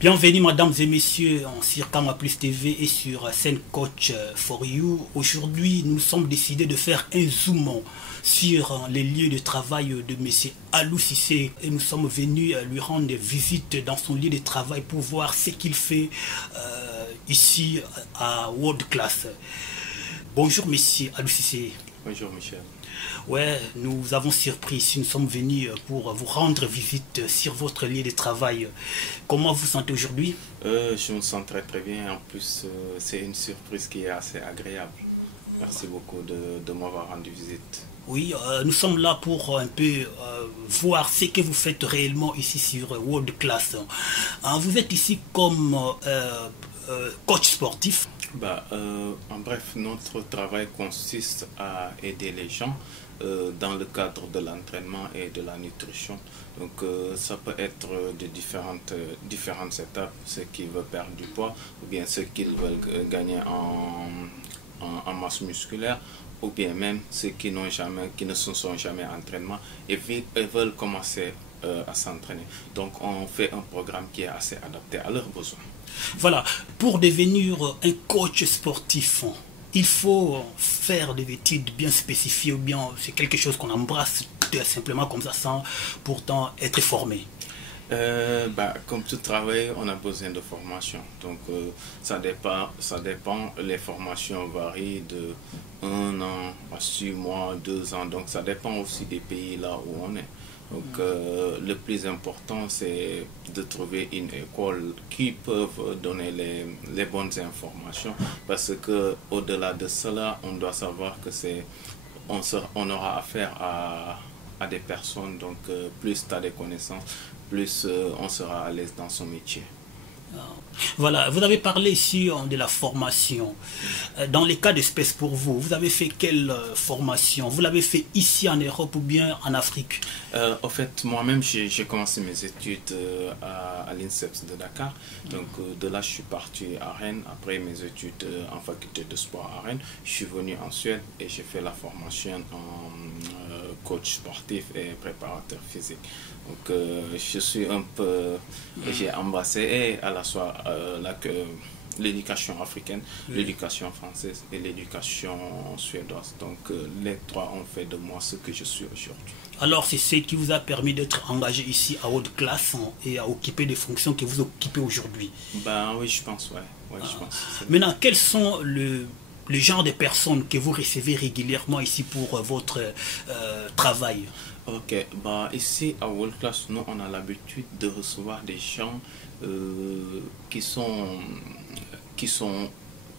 Bienvenue mesdames et messieurs sur Kama Plus TV et sur Scène Coach for You. Aujourd'hui, nous sommes décidés de faire un zoom sur les lieux de travail de monsieur Alou Cissé et nous sommes venus lui rendre visite dans son lieu de travail pour voir ce qu'il fait ici à World Class. Bonjour monsieur Alou Cissé. Bonjour Michel. Ouais, nous avons surpris ici, nous sommes venus pour vous rendre visite sur votre lieu de travail. Comment vous sentez aujourd'hui? Je me sens très très bien, en plus c'est une surprise qui est assez agréable. Merci beaucoup de m'avoir rendu visite. Oui, nous sommes là pour un peu voir ce que vous faites réellement ici sur World Class. Vous êtes ici comme coach sportif. En bref, notre travail consiste à aider les gens dans le cadre de l'entraînement et de la nutrition. Donc ça peut être de différentes étapes, ceux qui veulent perdre du poids ou bien ceux qui veulent gagner en masse musculaire, ou bien même ceux qui ne se sont jamais entraînement et veulent commencer à s'entraîner. Donc on fait un programme qui est assez adapté à leurs besoins. Voilà, pour devenir un coach sportif, il faut faire des études bien spécifiées ou bien c'est quelque chose qu'on embrasse simplement comme ça sans pourtant être formé. Comme tout travail, on a besoin de formation. Donc ça dépend, les formations varient de 1 an à 6 mois, 2 ans. Donc ça dépend aussi des pays là où on est. Donc le plus important c'est de trouver une école qui peut donner les bonnes informations, parce que au-delà de cela on doit savoir que on aura affaire à des personnes, donc plus tu as des connaissances, plus on sera à l'aise dans son métier. Voilà, vous avez parlé ici de la formation. Dans les cas d'espèce pour vous, vous avez fait quelle formation? Vous l'avez fait ici en Europe ou bien en Afrique? En fait, moi-même, j'ai commencé mes études à l'INSEPS de Dakar. Donc de là, je suis parti à Rennes. Après mes études en faculté de sport à Rennes, je suis venu en Suède et j'ai fait la formation en coach sportif et préparateur physique. Donc je suis un peu, j'ai embrassé et à la fois l'éducation africaine, l'éducation française et l'éducation suédoise. Donc les trois ont fait de moi ce que je suis aujourd'hui. Alors c'est ce qui vous a permis d'être engagé ici à World Class et à occuper des fonctions que vous occupez aujourd'hui? Oui, je pense, ouais, je pense. Maintenant, quels sont le genre de personnes que vous recevez régulièrement ici pour votre travail? Ok, ici à World Class, nous on a l'habitude de recevoir des gens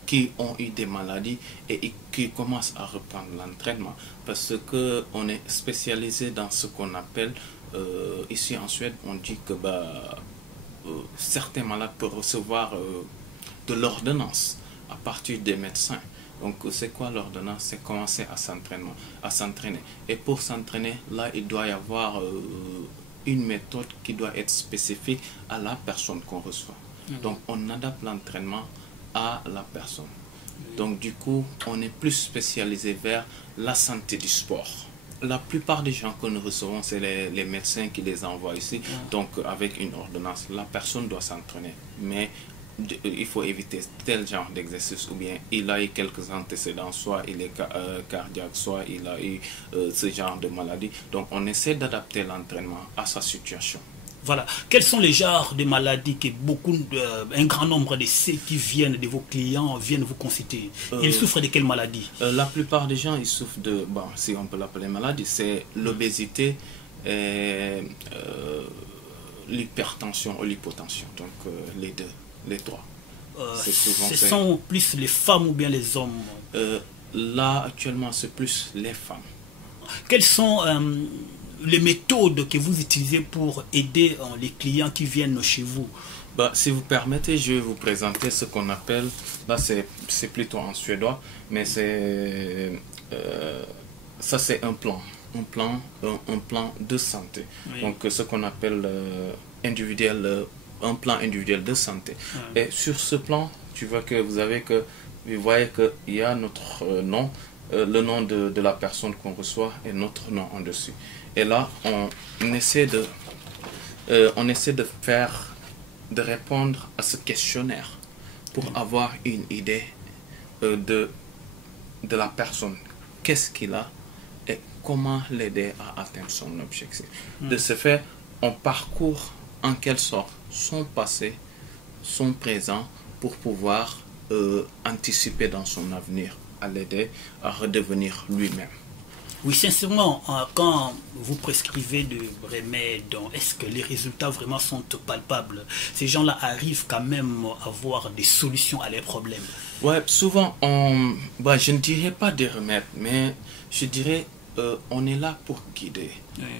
qui ont eu des maladies et qui commencent à reprendre l'entraînement, parce que on est spécialisé dans ce qu'on appelle ici en Suède, on dit que certains malades peuvent recevoir de l'ordonnance à partir des médecins. Donc c'est quoi l'ordonnance? C'est commencer à s'entraîner. Et pour s'entraîner, là il doit y avoir une méthode qui doit être spécifique à la personne qu'on reçoit. Donc on adapte l'entraînement à la personne. Donc du coup, on est plus spécialisé vers la santé du sport. La plupart des gens que nous recevons, c'est les médecins qui les envoient ici. Donc avec une ordonnance, la personne doit s'entraîner. Mais il faut éviter tel genre d'exercice, ou bien il a eu quelques antécédents, soit il est cardiaque, soit il a eu ce genre de maladie. Donc on essaie d'adapter l'entraînement à sa situation. Voilà. Quels sont les genres de maladies que un grand nombre de ceux qui viennent de vos clients viennent vous consulter? Ils souffrent de quelles maladies? La plupart des gens, ils souffrent de, si on peut l'appeler maladie, c'est l'obésité et l'hypertension ou l'hypotension. Donc les deux. Les trois. Ce sont plus les femmes ou bien les hommes? Là, actuellement, c'est plus les femmes. Quelles sont les méthodes que vous utilisez pour aider les clients qui viennent chez vous? Si vous permettez, je vais vous présenter ce qu'on appelle, là c'est plutôt en suédois, mais ça c'est un plan de santé. Oui. Donc ce qu'on appelle un plan individuel de santé. Et sur ce plan, tu vois que vous voyez qu'il y a notre nom, le nom de la personne qu'on reçoit et notre nom en dessus. Et là, on essaie de faire de répondre à ce questionnaire pour avoir une idée de la personne. Qu'est-ce qu'il a et comment l'aider à atteindre son objectif. De ce fait, on parcourt en quelque sorte son passé, son présent pour pouvoir anticiper dans son avenir, à l'aider à redevenir lui-même. Oui, sincèrement, quand vous prescrivez de remèdes, est-ce que les résultats vraiment sont palpables? Ces gens-là arrivent quand même à avoir des solutions à leurs problèmes. Ouais, souvent, je ne dirais pas des remèdes, mais je dirais on est là pour guider,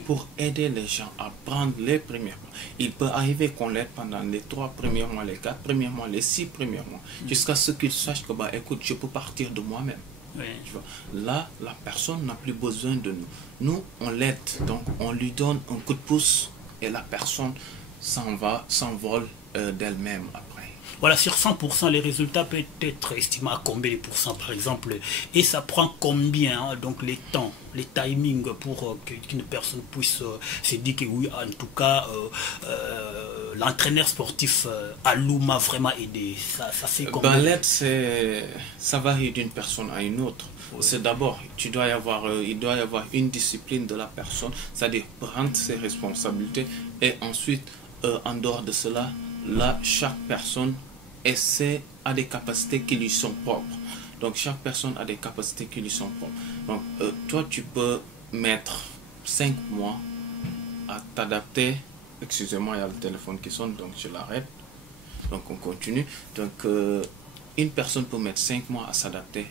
pour aider les gens à prendre les premiers pas. Il peut arriver qu'on l'aide pendant les 3 premiers mois, les 4 premiers mois, les 6 premiers mois, jusqu'à ce qu'ils sachent que, écoute, je peux partir de moi-même. Oui. Tu vois. Là, la personne n'a plus besoin de nous. Nous, on l'aide, donc on lui donne un coup de pouce et la personne s'envole d'elle-même après. Voilà, sur 100%, les résultats peuvent être estimés à combien de pourcents, par exemple, et ça prend combien, hein, donc les temps, les timings pour qu'une personne puisse se dire que oui, en tout cas, l'entraîneur sportif Alou m'a vraiment aidé. Ça c'est combien? L'aide, ça varie d'une personne à une autre. Oui. C'est d'abord, il doit y avoir une discipline de la personne, c'est-à-dire prendre ses responsabilités, et ensuite, en dehors de cela, là, chaque personne a des capacités qui lui sont propres. Donc, chaque personne a des capacités qui lui sont propres. Donc, toi, tu peux mettre 5 mois à t'adapter. Excusez-moi, il y a le téléphone qui sonne, donc je l'arrête. Donc, on continue. Donc, une personne peut mettre 5 mois à s'adapter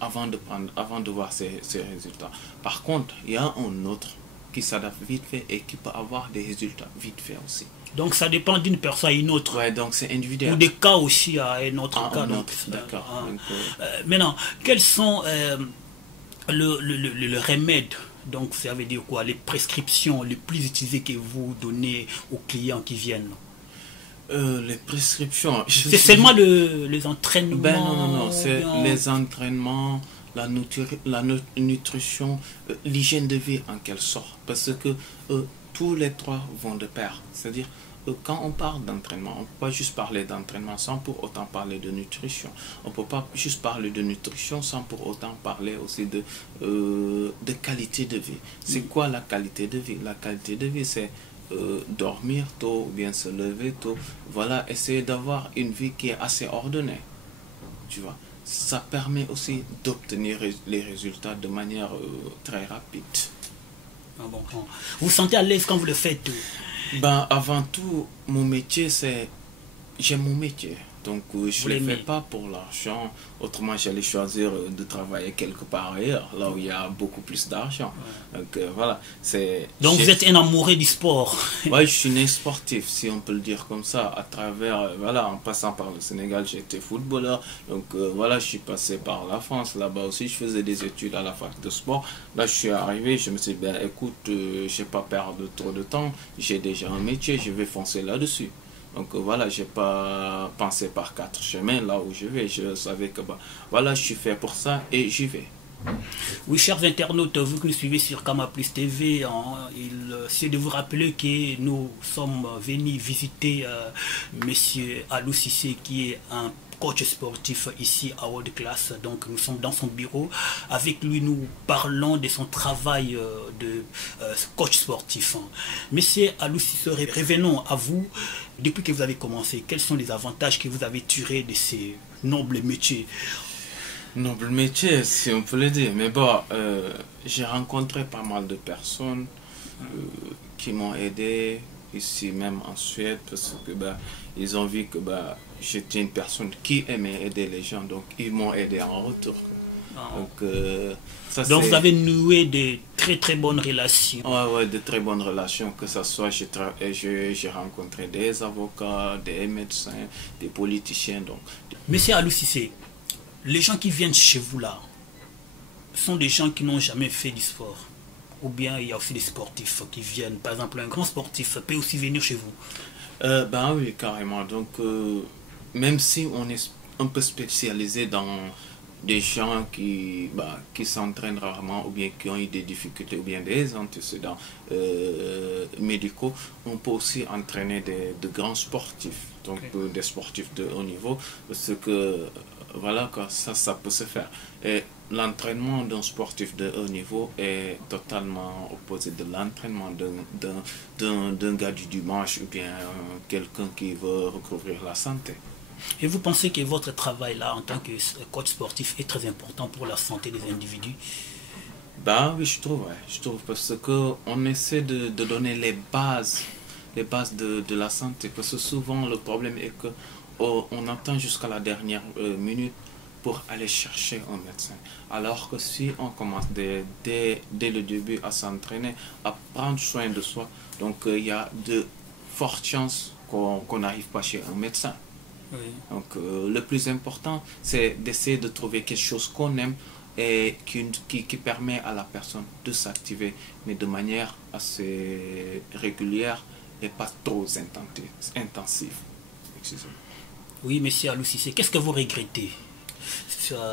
avant de voir ses résultats. Par contre, il y a un autre qui s'adapte vite fait et qui peut avoir des résultats vite fait aussi. Donc ça dépend d'une personne à une autre. Ouais, donc c'est individuel. Ou des cas aussi à un autre cas. D'accord. Maintenant, quels sont le remède, donc ça veut dire quoi, les prescriptions les plus utilisées que vous donnez aux clients qui viennent? Les prescriptions. C'est seulement les entraînements? Non, c'est les entraînements, la nutrition, l'hygiène de vie en quelque sorte. Parce que tous les 3 vont de pair. C'est-à-dire, quand on parle d'entraînement, on ne peut pas juste parler d'entraînement sans pour autant parler de nutrition. On ne peut pas juste parler de nutrition sans pour autant parler aussi de qualité de vie. C'est quoi la qualité de vie? La qualité de vie, c'est dormir tôt ou bien se lever tôt. Voilà, essayer d'avoir une vie qui est assez ordonnée. Tu vois, ça permet aussi d'obtenir les résultats de manière très rapide. Bon. Vous vous sentez à l'aise quand vous le faites? Avant tout, mon métier, j'aime mon métier. Donc, je ne le fais pas pour l'argent. Autrement, j'allais choisir de travailler quelque part ailleurs, là où il y a beaucoup plus d'argent. Donc, voilà. Donc, vous êtes un amoureux du sport? Oui, je suis né sportif, si on peut le dire comme ça. À travers, en passant par le Sénégal, j'ai été footballeur. Donc, je suis passé par la France. Là-bas aussi, je faisais des études à la fac de sport. Là, je suis arrivé, je me suis dit, écoute, je ne vais pas perdre trop de temps. J'ai déjà un métier, je vais foncer là-dessus. Donc je n'ai pas pensé par 4 chemins là où je vais. Je savais que je suis fait pour ça et j'y vais. Oui, chers internautes, vous qui nous suivez sur Kamaplus TV, c'est de vous rappeler que nous sommes venus visiter Monsieur Alou Cissé, qui est un coach sportif ici à World Class. Donc nous sommes dans son bureau. Avec lui, nous parlons de son travail de coach sportif. Monsieur Alou Cissé, revenons à vous. Depuis que vous avez commencé, quels sont les avantages que vous avez tirés de ces nobles métiers? Noble métier, si on peut le dire. Mais j'ai rencontré pas mal de personnes qui m'ont aidé ici même en Suède, parce que ils ont vu que j'étais une personne qui aimait aider les gens, donc ils m'ont aidé en retour. Donc vous avez noué de très bonnes relations. Ouais, de très bonnes relations, que ce soit j'ai rencontré des avocats, des médecins, des politiciens. Donc. Monsieur Alou Cissé, les gens qui viennent chez vous là sont des gens qui n'ont jamais fait du sport, ou bien il y a aussi des sportifs qui viennent, par exemple un grand sportif peut aussi venir chez vous? Oui, carrément. Donc même si on est un peu spécialisé dans des gens qui s'entraînent rarement ou bien qui ont eu des difficultés ou bien des antécédents médicaux. On peut aussi entraîner de grands sportifs, donc des sportifs de haut niveau, parce que voilà, ça peut se faire. Et l'entraînement d'un sportif de haut niveau est totalement opposé de l'entraînement d'un gars du dimanche ou bien quelqu'un qui veut recouvrir la santé. Et vous pensez que votre travail là en tant que coach sportif est très important pour la santé des individus? Ben oui, je trouve parce que on essaie de donner les bases de la santé, parce que souvent le problème est que on attend jusqu'à la dernière minute pour aller chercher un médecin. Alors que si on commence dès le début à s'entraîner, à prendre soin de soi, donc il y a de fortes chances qu'on n'arrive pas chez un médecin. Oui. Donc le plus important, c'est d'essayer de trouver quelque chose qu'on aime et qui permet à la personne de s'activer, mais de manière assez régulière et pas trop intensive. Excusez-moi. Oui, monsieur Alou Cissé, qu'est-ce que vous regrettez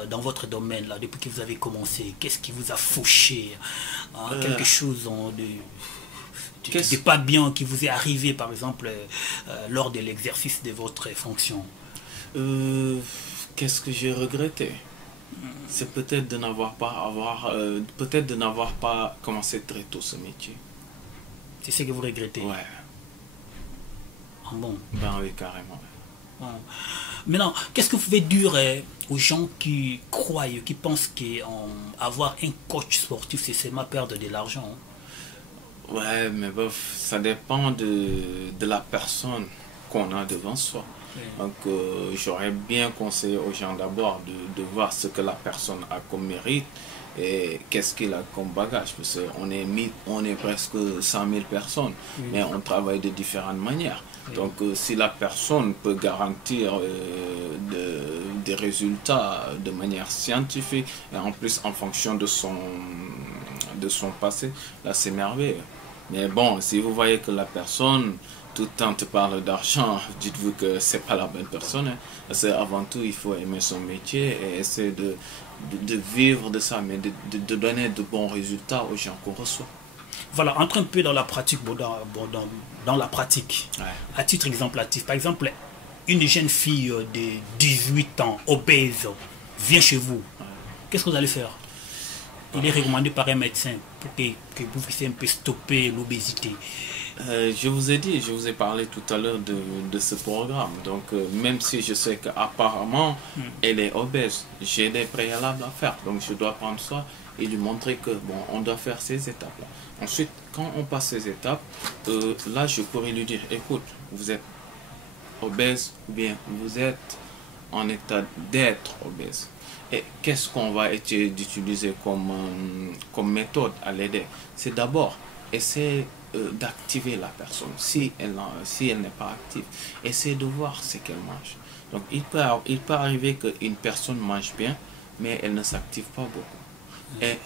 dans votre domaine là, depuis que vous avez commencé? Qu'est-ce qui vous a fauché, quelque chose qui n'était pas bien, qui vous est arrivé par exemple lors de l'exercice de votre fonction? Qu'est-ce que j'ai regretté? C'est peut-être de n'avoir pas commencé très tôt ce métier. C'est ce que vous regrettez? Ouais. Ah bon? Ben oui, carrément. Maintenant, qu'est-ce que vous pouvez dire aux gens qui croient, qui pensent qu'avoir un coach sportif, c'est seulement perdre de l'argent? Ouais, mais bof, ça dépend de la personne qu'on a devant soi. Oui. Donc, j'aurais bien conseillé aux gens d'abord de voir ce que la personne a comme mérite et qu'est-ce qu'il a comme bagage. Parce qu'on est presque 100 000 personnes, oui, mais on travaille de différentes manières. Oui. Donc, si la personne peut garantir des résultats de manière scientifique et en plus en fonction de son passé, là c'est merveilleux. Mais bon, si vous voyez que la personne tout le temps te parle d'argent, dites-vous que c'est pas la bonne personne. Hein. Parce qu'avant tout, il faut aimer son métier et essayer de vivre de ça, mais de donner de bons résultats aux gens qu'on reçoit. Voilà, entre un peu dans la pratique, dans la pratique, ouais. À titre exemplatif, par exemple, une jeune fille de 18 ans, obèse, vient chez vous, ouais. Qu'est-ce que vous allez faire? Il est recommandé par un médecin pour que vous puissiez un peu stopper l'obésité. Je vous ai parlé tout à l'heure de ce programme. Donc, même si je sais qu'apparemment, elle est obèse, j'ai des préalables à faire. Donc, je dois prendre ça et lui montrer que, bon, on doit faire ces étapes-là. Ensuite, quand on passe ces étapes, là, je pourrais lui dire, écoute, vous êtes obèse ou bien vous êtes en état d'être obèse. Et qu'est-ce qu'on va essayer d'utiliser comme méthode à l'aider? C'est d'abord essayer d'activer la personne. Si elle n'est pas active, essayer de voir ce qu'elle mange. Donc il peut arriver qu'une personne mange bien, mais elle ne s'active pas beaucoup. Et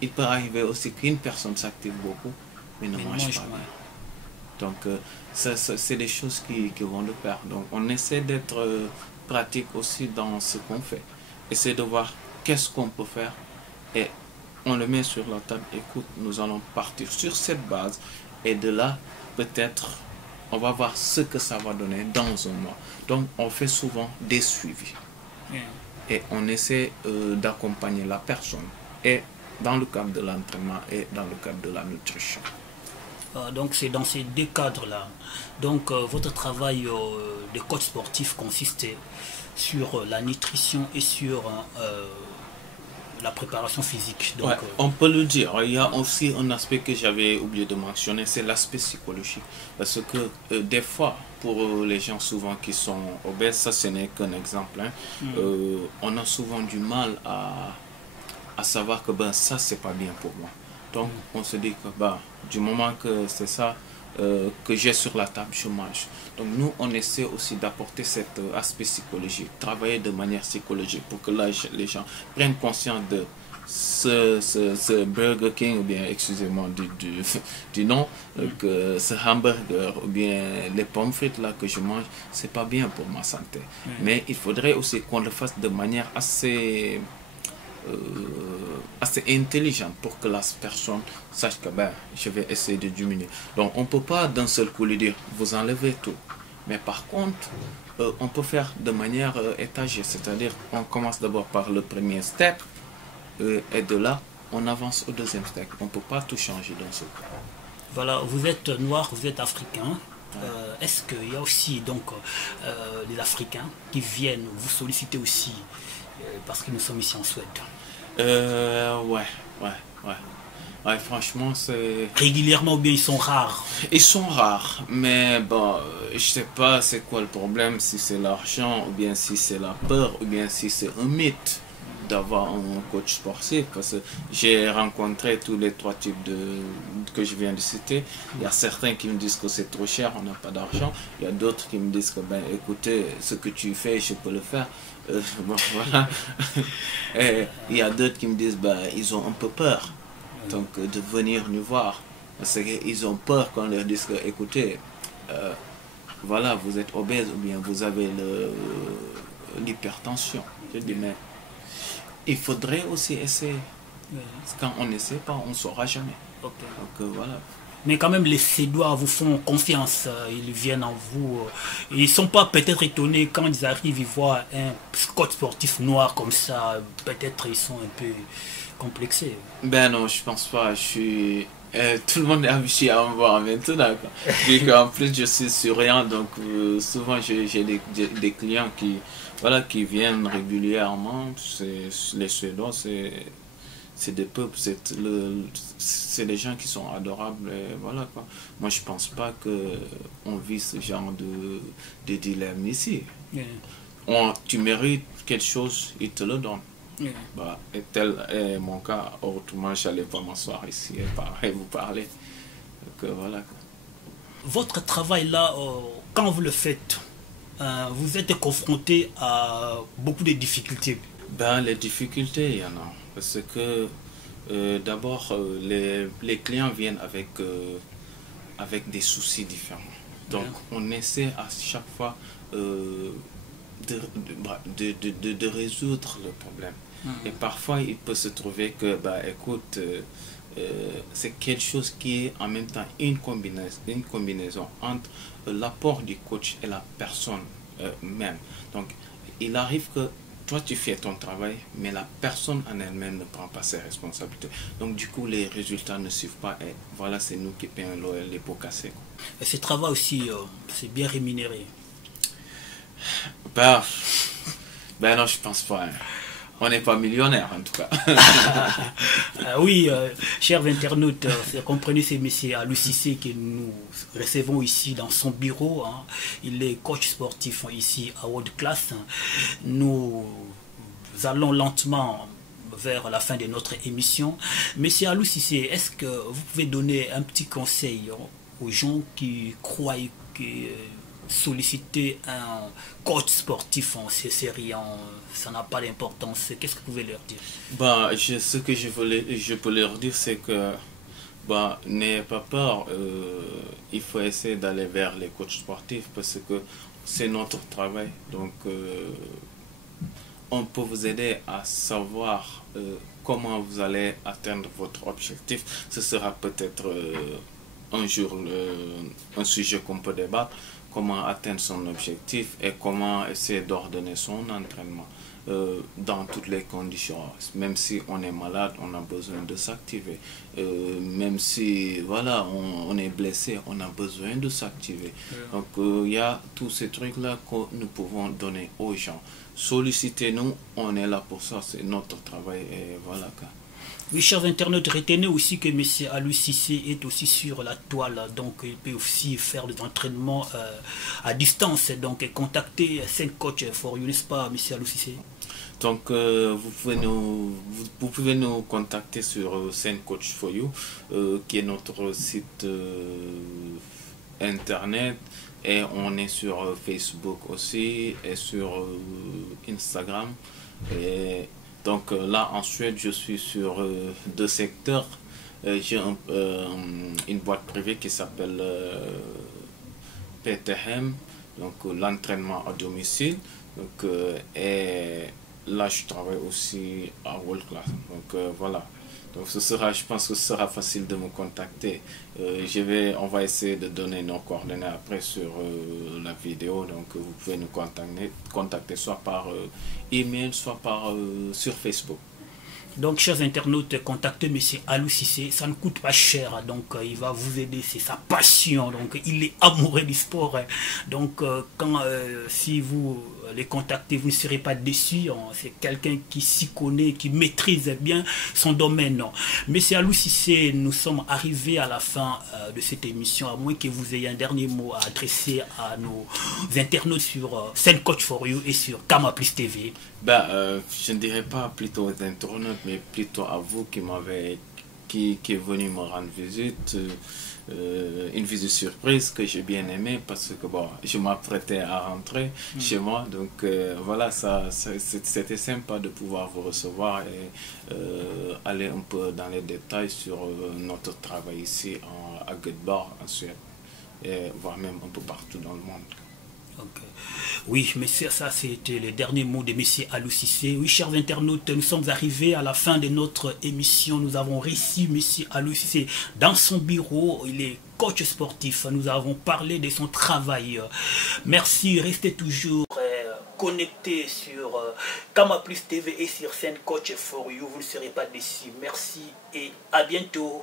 il peut arriver aussi qu'une personne s'active beaucoup, mais ne mange pas bien. Donc c'est des choses qui vont de pair. Donc on essaie d'être pratique aussi dans ce qu'on fait. Essayer de voir qu'est-ce qu'on peut faire et on le met sur la table. Écoute, nous allons partir sur cette base et de là, peut-être, on va voir ce que ça va donner dans un mois. Donc, on fait souvent des suivis et on essaie d'accompagner la personne et dans le cadre de l'entraînement et dans le cadre de la nutrition. Donc, c'est dans ces deux cadres-là. Donc, votre travail de coach sportif consiste sur la nutrition et sur la préparation physique. Donc, ouais, on peut le dire. Il y a aussi un aspect que j'avais oublié de mentionner, c'est l'aspect psychologique. Parce que des fois, pour les gens souvent qui sont obèses, ça ce n'est qu'un exemple, hein, on a souvent du mal à savoir que ben, ça c'est pas bien pour moi. Donc on se dit que ben, du moment que c'est ça que j'ai sur la table, je mange. Donc nous, on essaie aussi d'apporter cet aspect psychologique, travailler de manière psychologique pour que là, les gens prennent conscience de ce Burger King, ou bien, excusez-moi du nom, que ce hamburger, ou bien les pommes frites là que je mange, c'est pas bien pour ma santé. Mais il faudrait aussi qu'on le fasse de manière assez assez intelligente pour que la personne sache que ben, je vais essayer de diminuer. Donc on ne peut pas d'un seul coup lui dire vous enlevez tout. Mais par contre, on peut faire de manière étagée, c'est-à-dire on commence d'abord par le premier step et de là on avance au deuxième step. On ne peut pas tout changer dans ce cas. Voilà, vous êtes noir, vous êtes africain. Est-ce qu'il y a aussi donc des Africains qui viennent vous solliciter aussi parce que nous sommes ici en Suède? Ouais, franchement, c'est... Régulièrement ou bien ils sont rares? Ils sont rares, mais bon, je sais pas c'est quoi le problème, si c'est l'argent, ou bien si c'est la peur, ou bien si c'est un mythe d'avoir un coach sportif, parce que j'ai rencontré tous les trois types que je viens de citer. Il y a certains qui me disent que c'est trop cher, on n'a pas d'argent. Il y a d'autres qui me disent que, ben, écoutez, ce que tu fais, je peux le faire. Bon, voilà. Et il y a d'autres qui me disent, ben, ils ont un peu peur donc, de venir nous voir. Parce qu'ils ont peur qu'on leur dise que, écoutez, voilà, vous êtes obèse ou bien vous avez l'hypertension. Je dis, mais il faudrait aussi essayer. Quand on n'essaie pas, on ne saura jamais. Okay. Donc voilà. Mais quand même, les Suédois vous font confiance, ils viennent en vous. Ils ne sont pas peut-être étonnés quand ils arrivent, ils voient un coach sportif noir comme ça. Peut-être ils sont un peu complexés. Ben non, je pense pas. Je suis... tout le monde est habitué à me voir maintenant. Vu qu'en plus je suis souriant, donc souvent j'ai des clients qui, voilà, qui viennent régulièrement. Les Suédois, c'est des peuples, c'est des gens qui sont adorables. Et voilà, quoi. Moi, je pense pas qu'on vit ce genre de dilemme ici. Yeah. Tu mérites quelque chose, ils te le donnent. Yeah. Bah, et tel est mon cas, autrement je n'allais pas m'asseoir ici et vous parler. Donc, voilà, quoi. Votre travail là, quand vous le faites, vous êtes confronté à beaucoup de difficultés. Ben, les difficultés, il y en a. Parce que d'abord, les clients viennent avec des soucis différents. Donc, on essaie à chaque fois de résoudre le problème. Et parfois, il peut se trouver que, bah, écoute, c'est quelque chose qui est en même temps une combinaison entre l'apport du coach et la personne même. Donc, il arrive que toi, tu fais ton travail, mais la personne en elle-même ne prend pas ses responsabilités. Donc, du coup, les résultats ne suivent pas. Et voilà, c'est nous qui payons les pots cassés. Et ce travail aussi, c'est bien rémunéré. Ben non, je pense pas. Hein. On n'est pas millionnaire, en tout cas. Oui, chers internautes, comprenez, c'est M. Alou Cissé que nous recevons ici dans son bureau. Hein. Il est coach sportif ici à World Class. Nous allons lentement vers la fin de notre émission. M. Alou Cissé, est-ce que vous pouvez donner un petit conseil aux gens qui croient que solliciter un coach sportif en ces séries, ça n'a pas d'importance? Qu'est-ce que vous pouvez leur dire? Bah, ce que je peux leur dire, c'est que bah, n'ayez pas peur. Il faut essayer d'aller vers les coachs sportifs parce que c'est notre travail. Donc, on peut vous aider à savoir comment vous allez atteindre votre objectif. Ce sera peut-être un jour un sujet qu'on peut débattre. Comment atteindre son objectif et comment essayer d'ordonner son entraînement dans toutes les conditions. Même si on est malade, on a besoin de s'activer. Même si voilà, on est blessé, on a besoin de s'activer. Donc il y a tous ces trucs-là que nous pouvons donner aux gens. Sollicitez-nous, on est là pour ça, c'est notre travail et voilà. Oui, chers internautes, retenez aussi que M. Alou Cissé est aussi sur la toile, donc il peut aussi faire des entraînements à distance, donc contactez Sen Coach for You, n'est-ce pas, M. Alou Cissé? Donc vous pouvez nous contacter sur Sen Coach for You, qui est notre site internet, et on est sur Facebook aussi, et sur Instagram. Donc là, en Suède, je suis sur 2 secteurs. J'ai une boîte privée qui s'appelle PTM, donc l'entraînement à domicile. Donc, et là, je travaille aussi à World Class. Donc voilà. Donc je pense que ce sera facile de me contacter. On va essayer de donner nos coordonnées après sur la vidéo. Donc vous pouvez nous contacter soit par email, soit sur Facebook. Donc, chers internautes, contactez M. Alou Cissé, ça ne coûte pas cher, donc il va vous aider, c'est sa passion, donc il est amoureux du sport. Hein. Donc, si vous les contactez, vous ne serez pas déçus, hein. C'est quelqu'un qui s'y connaît, qui maîtrise bien son domaine. M. Alou Cissé, nous sommes arrivés à la fin de cette émission, à moins que vous ayez un dernier mot à adresser à nos internautes sur Sen Coach for You et sur Kama Plus TV. Je ne dirais pas plutôt aux internautes, mais plutôt à vous qui est venu me rendre visite. Une visite surprise que j'ai bien aimé parce que bon, je m'apprêtais à rentrer chez moi. Donc voilà, c'était sympa de pouvoir vous recevoir et aller un peu dans les détails sur notre travail ici à Göteborg, en Suède, et voire même un peu partout dans le monde. Okay. Oui, mais ça c'était les derniers mots de M. Alou Cissé. Oui, chers internautes, nous sommes arrivés à la fin de notre émission. Nous avons reçu M. Alou Cissé dans son bureau. Il est coach sportif. Nous avons parlé de son travail. Merci, restez toujours connectés sur Kama Plus TV et sur Sen Coach for You. Vous ne serez pas déçus. Merci et à bientôt.